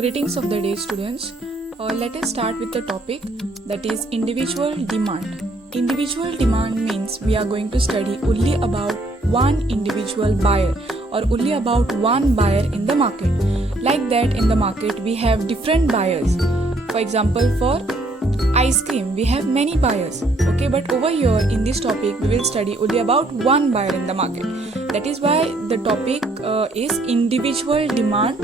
Greetings of the day, students. Let us start with the topic, that is individual demand. Individual demand means we are going to study only about one individual buyer or only about one buyer in the market. Like that, in the market we have different buyers. For example, for ice cream we have many buyers, okay, but over here in this topic we will study only about one buyer in the market. That is why the topic is individual demand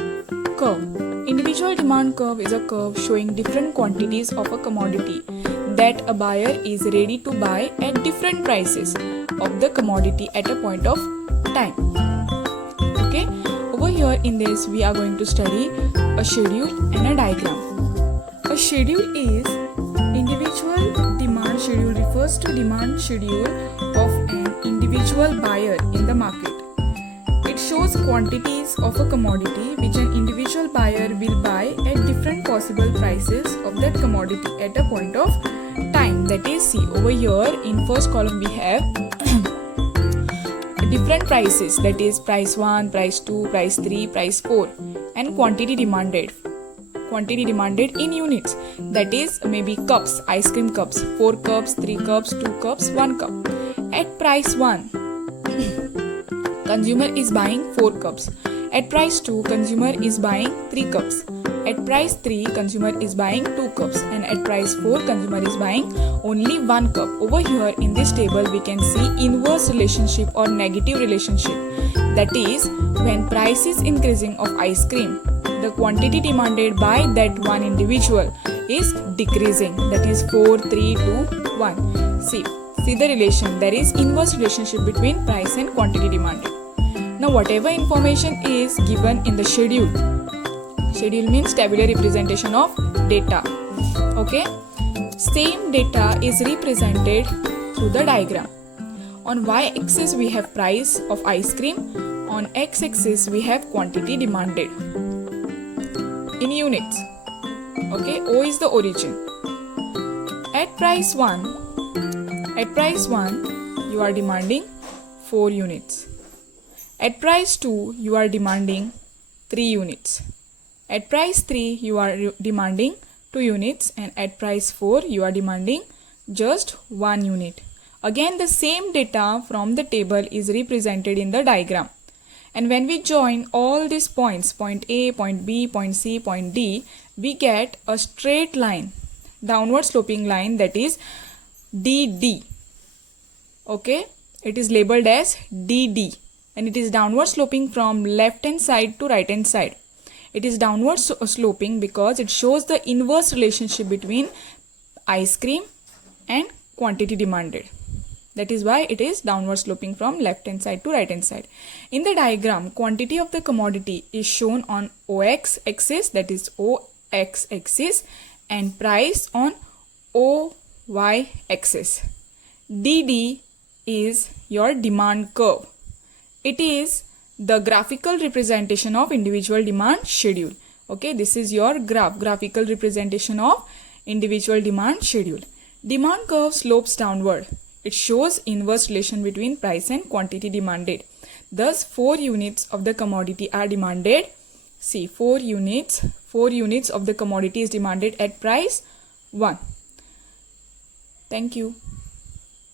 curve. Individual demand curve is a curve showing different quantities of a commodity that a buyer is ready to buy at different prices of the commodity at a point of time. Okay, over here in this we are going to study a schedule and a diagram. A schedule is individual demand schedule, refers to demand schedule of an individual buyer in the market. It shows quantities of a commodity which an individual buyer will buy at different possible prices of that commodity at a point of time. That is, see over here in first column we have different prices, that is price 1, price 2, price 3, price 4, and quantity demanded. Quantity demanded in units, that is maybe cups, ice cream cups, 4 cups, 3 cups, 2 cups, 1 cup. At price 1, consumer is buying 4 cups. At price 2, consumer is buying 3 cups. At price 3, consumer is buying 2 cups. And at price 4, consumer is buying only 1 cup. Over here in this table we can see inverse relationship or negative relationship. That is, when price is increasing of ice cream, the quantity demanded by that one individual is decreasing. That is 4, 3, 2, 1. See the relation. There is inverse relationship between price and quantity demanded. Now whatever information is given in the schedule. Schedule means tabular representation of data. Okay. Same data is represented through the diagram. On y-axis we have price of ice cream. On x-axis we have quantity demanded in units. Okay, O is the origin. At price 1 you are demanding 4 units. At price 2 you are demanding 3 units. At price 3 you are demanding 2 units, and at price 4 you are demanding just 1 unit. Again the same data from the table is represented in the diagram. And when we join all these points, point A, point B, point C, point D, we get a straight line, downward sloping line, that is DD. Okay, it is labeled as DD, and it is downward sloping from left hand side to right hand side. It is downward sloping because it shows the inverse relationship between ice cream and quantity demanded. That is why it is downward sloping from left hand side to right hand side. In the diagram, quantity of the commodity is shown on OX axis, that is OX axis, and price on OY axis. DD is your demand curve. It is the graphical representation of individual demand schedule. Okay, this is your graphical representation of individual demand schedule. Demand curve slopes downward. It shows inverse relation between price and quantity demanded. Thus 4 units of the commodity are demanded. See, 4 units of the commodity is demanded at price 1. Thank you.